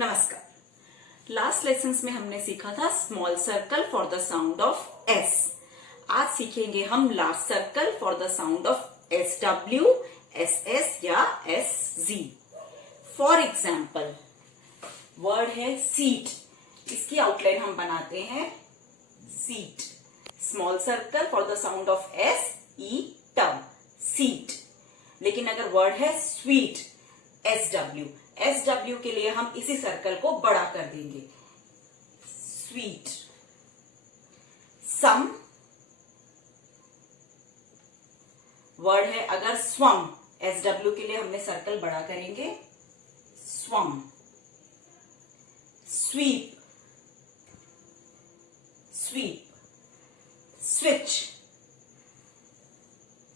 नमस्कार। Last lessons में हमने सीखा था small circle for the sound of S. आज सीखेंगे हम large circle for the sound of S W, S S या S Z. For example word है सीट, इसकी आउटलाइन हम बनाते हैं seat. Small circle for the sound of S E tub, seat. लेकिन अगर वर्ड है स्वीट, एस डब्ल्यू के लिए हम इसी सर्कल को बड़ा कर देंगे, स्वीट। सम वर्ड है अगर स्वम, एस डब्ल्यू के लिए हमने सर्कल बड़ा करेंगे swam. Sweep, sweep. Switch,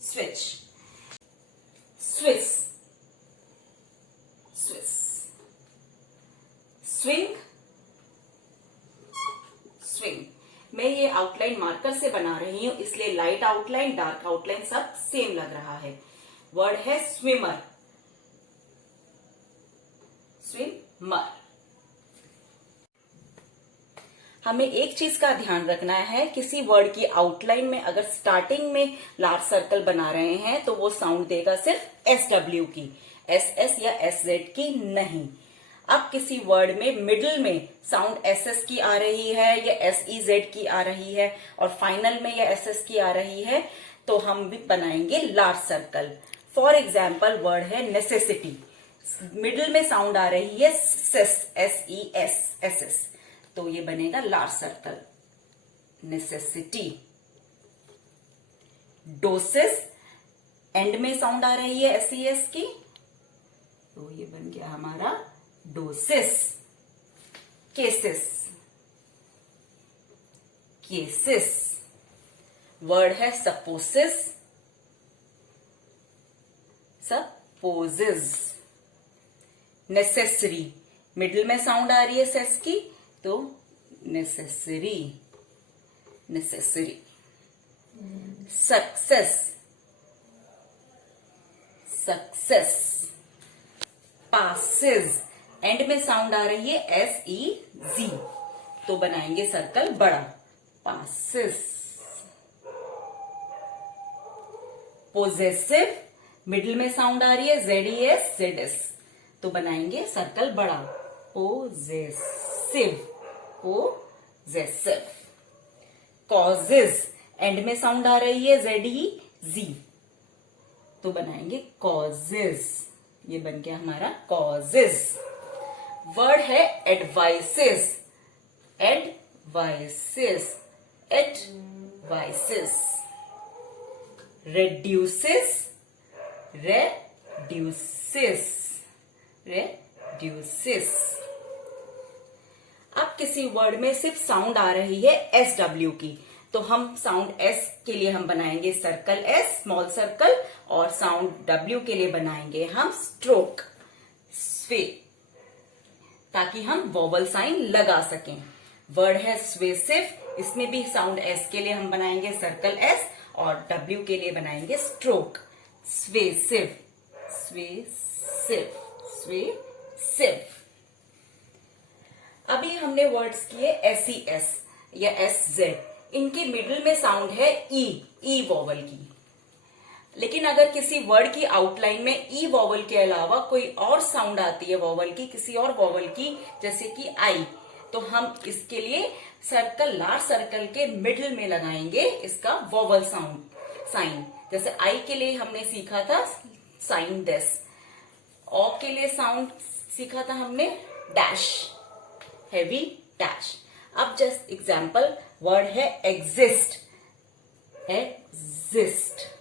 switch. Swiss, Swiss. Swing, swing. मैं ये आउटलाइन मार्कर से बना रही हूं, इसलिए लाइट आउटलाइन, डार्क आउटलाइन सब सेम लग रहा है। वर्ड है स्विमर, स्विमर। हमें एक चीज का ध्यान रखना है, किसी वर्ड की आउटलाइन में अगर स्टार्टिंग में लार्ज सर्कल बना रहे हैं तो वो साउंड देगा सिर्फ एस डब्ल्यू की, एस एस या एस जेड की नहीं। अब किसी वर्ड में मिडिल में साउंड एस एस की आ रही है या एस ई जेड की आ रही है और फाइनल में या एस एस की आ रही है तो हम भी बनाएंगे large circle. For example word है नेसेसिटी, मिडिल में साउंड आ रही है सेस, S E S, S S, तो ये बनेगा large circle, necessity. Doses, end में साउंड आ रही है एस ई एस की, तो ये बन गया हमारा डोसेस। Cases, cases. वर्ड है सपोसेस, सपोजेस। नेसेसरी, मिडिल में साउंड आ रही है सेस की, तो necessary, necessary. Success, success. Passes, and में साउंड आ रही है एस ई जी, तो बनाएंगे सर्कल बड़ा, पासेस। पोजेसिव, मिडिल में साउंड आ रही है Z E S, Z S, तो बनाएंगे सर्कल बड़ा, पोजेसिव, पोजेसिव। कॉजेस, एंड में साउंड आ रही है जेड ई जी, तो बनाएंगे कॉजेस, ये बन गया हमारा कॉजेस। वर्ड है advices, advices, advices. Reduces, reduces, reduces. अब किसी वर्ड में सिर्फ साउंड आ रही है एस डब्ल्यू की, तो हम साउंड एस के लिए हम बनाएंगे सर्कल एस, स्मॉल सर्कल, और साउंड डब्ल्यू के लिए बनाएंगे हम स्ट्रोक, स्वे, ताकि हम वोवल साइन लगा सकें। वर्ड है स्वेसिव, इसमें भी साउंड एस के लिए हम बनाएंगे सर्कल एस और डब्ल्यू के लिए बनाएंगे स्ट्रोक, स्वेसिव, स्वेसिव, स्वेसिव। अभी हमने वर्ड्स किए एस ई एस या एस जेड, इनके मिडिल में साउंड है ई, ई वोवल की। लेकिन अगर किसी वर्ड की आउटलाइन में ई वोवल के अलावा कोई और साउंड आती है वोवल की, किसी और वोवल की, जैसे कि आई, तो हम इसके लिए सर्कल, लार्ज सर्कल के मिडिल में लगाएंगे इसका वोवल साउंड, साइन। जैसे आई के लिए हमने सीखा था साइन दिस, ओ के लिए साउंड सीखा था हमने डैश, हेवी डैश। अब जस्ट एग्जाम्पल वर्ड है एग्जिस्ट, एग्जिस्ट।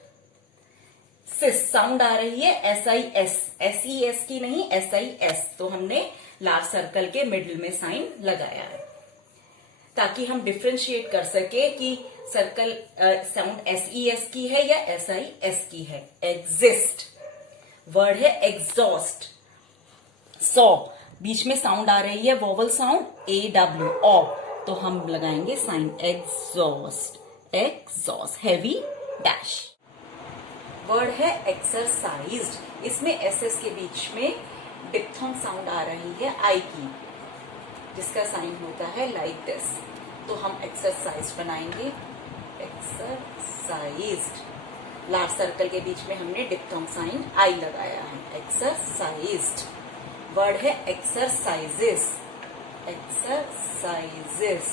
सिस, साउंड आ रही है S I S, S E S की नहीं, एस आई एस, तो हमने लार्ज सर्कल के मिडिल में साइन लगाया है ताकि हम डिफ्रेंशिएट कर सके कि circle sound S E S की है या एस आई एस की है। एग्जिस्ट। वर्ड है एग्जॉस्ट, सॉ, बीच में साउंड आ रही है वोवल साउंड ए डब्ल्यू, ऑ, तो हम लगाएंगे sign exhaust, exhaust, heavy dash. Word है एक्सरसाइज्ड, इसमें एस एस के बीच में डिप्थोंग साउंड आ रही है आई की, जिसका साइन होता है लाइक दिस। तो हम एक्सरसाइज बनाएंगे, एक्सरसाइज्ड। लार्ज सर्कल के बीच में हमने डिप्थोंग साइन आई लगाया है, एक्सरसाइज्ड। वर्ड है exercises, exercises.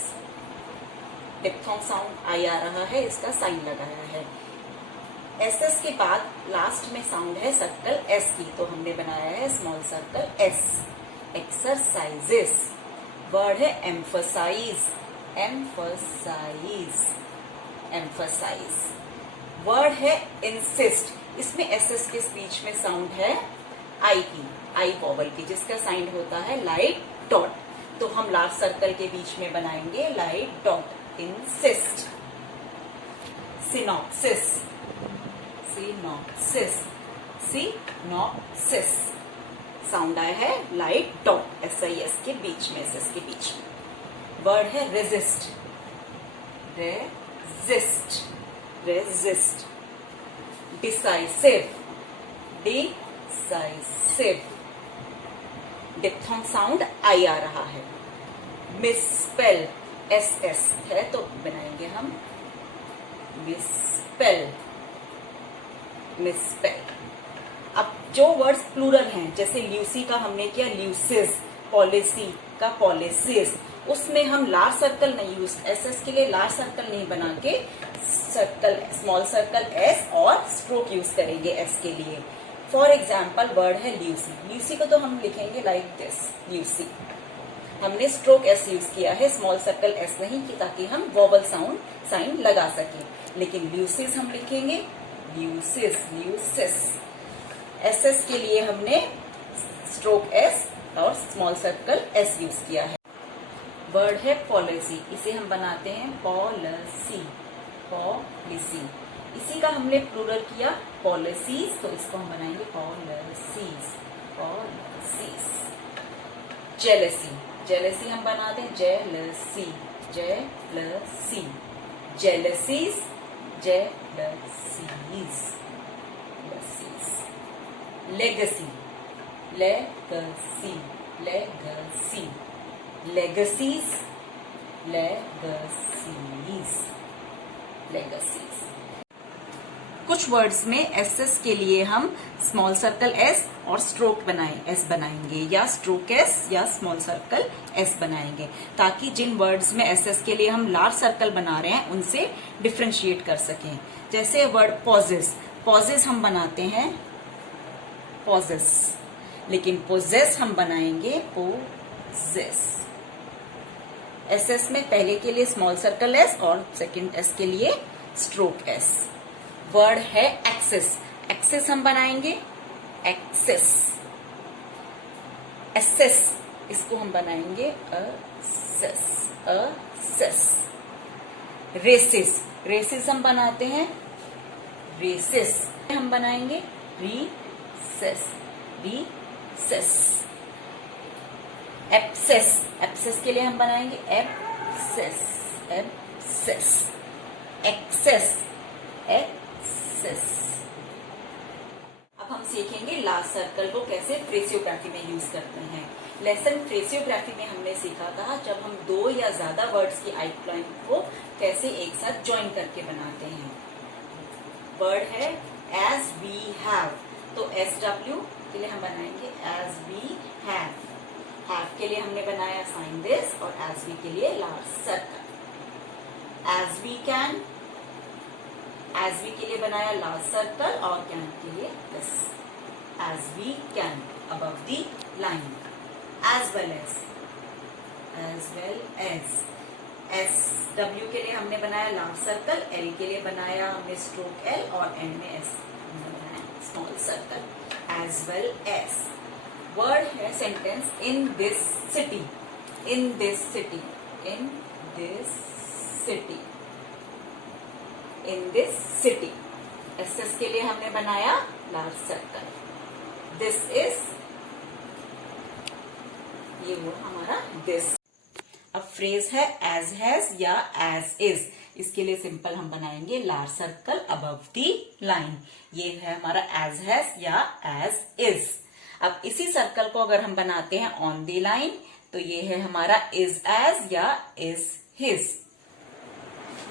Diphthong sound I आ रहा है, इसका साइन लगाया है। एस के बाद लास्ट में साउंड है सर्कल एस की, तो हमने बनाया है small circle S, exercises. Word है एम्फसाइज, एम्फसाइज, एम्फसाइज। वर्ड है इंसिस्ट, इसमें एस के बीच में साउंड है आई की, आई वॉवल की, जिसका साइन होता है लाइक डॉट। तो हम लार्ज सर्कल के बीच में बनाएंगे like dot, insist. Synopsis, synopsis, synopsis. Sound आया है लाइक डॉट, SIS के बीच में, SS के बीच में। वर्ड है resist, resist, resist. Decisive, decisive. Diphthong sound I आ रहा है। मिसस्पेल, SS है तो बनाएंगे हम मिसस्पेल, मिसस्पेल। अब जो वर्ड्स प्लूरल हैं, जैसे ल्यूसी का हमने किया ल्यूसिस, पॉलिसी का पॉलिसिस, उसमें हम लार्ज सर्कल नहीं यूज, SS के लिए लार्ज सर्कल नहीं बना के सर्कल, स्मॉल सर्कल S और स्ट्रोक यूज करेंगे S के लिए। फॉर एग्जाम्पल वर्ड है ल्यूसी, ल्यूसी को तो हम लिखेंगे लाइक दिस, ल्यूसी। हमने स्ट्रोक S यूज किया है, स्मॉल सर्कल S नहीं की, ताकि हम वोवल साउंड साइन लगा सकें। लेकिन ल्यूसिस हम लिखेंगे ल्यूसिस, ल्यूसिस। SS के लिए हमने स्ट्रोक S और स्मॉल सर्कल S यूज किया है। वर्ड है पॉलिसी, इसे हम बनाते हैं पॉलिसी, पॉलिसी। इसी का हमने प्लूरल किया पॉलिसीज, तो इसको हम बनाएंगे पॉलिसीज, पॉलिसीज। जेलसी, जेलसी हम बनाते हैं jealousy, jealousy, jealousies, jealousies, legacy, legacy, legacy, legacies, legacies, legacies. कुछ वर्ड्स में SS के लिए हम स्मॉल सर्कल S और स्ट्रोक S बनाएंगे, या स्ट्रोक S या स्मॉल सर्कल S बनाएंगे, ताकि जिन वर्ड्स में SS के लिए हम लार्ज सर्कल बना रहे हैं उनसे डिफ्रेंशिएट कर सकें। जैसे वर्ड पॉजेस, पॉजेस हम बनाते हैं पॉजेस, लेकिन पोजेस हम बनाएंगे पोजेस। SS में पहले के लिए स्मॉल सर्कल S और सेकंड S के लिए स्ट्रोक S। वर्ड है एक्सेस, एक्सेस हम बनाएंगे एक्सेस, एसेस, इसको हम बनाएंगे असेस, असेस। रेसिस, रेसिस हम बनाते हैं रेसिस, हम बनाएंगे रीसेस, रीसेस। एप्सेस, एप्सेस के लिए हम बनाएंगे एप्सेस, एप्सेस। Access, access. अब हम सीखेंगे लार्ज सर्कल को कैसे फ्रेसियोग्राफी में यूज करते हैं। लेसन फ्रेसियोग्राफी में हमने सीखा था जब हम दो या ज्यादा वर्ड्स की आउटलाइन को कैसे एक साथ ज्वाइन करके बनाते हैं। वर्ड है एज वी हैव, तो SW के लिए हम बनाएंगे एज वी हैव। हैव के लिए हमने बनाया साइन दिस, और एज वी के लिए large circle. As we can, as we के लिए बनाया लार्ज सर्कल, और कैन के लिए this, as we can above the line. As well as, as well as. SW के लिए हमने बनाया लार्ज सर्कल, L के लिए बनाया हमने स्ट्रोक L, और एंड में S हमने बनाया small circle. As well as. Word है sentence in this city, in this city, in this city, in this city. SS के लिए हमने बनाया लार्ज सर्कल। दिस इज, ये वो हमारा दिस। अब फ्रेज है एज हैज या एज इज, इसके लिए सिंपल हम बनाएंगे लार्ज सर्कल अबव दी लाइन। ये है हमारा एज हैज या एज इज। अब इसी सर्कल को अगर हम बनाते हैं ऑन दी लाइन, तो ये है हमारा इज एज या is his.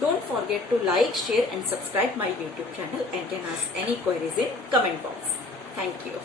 Don't forget to like, share and subscribe my YouTube channel and can ask any queries in comment box. Thank you.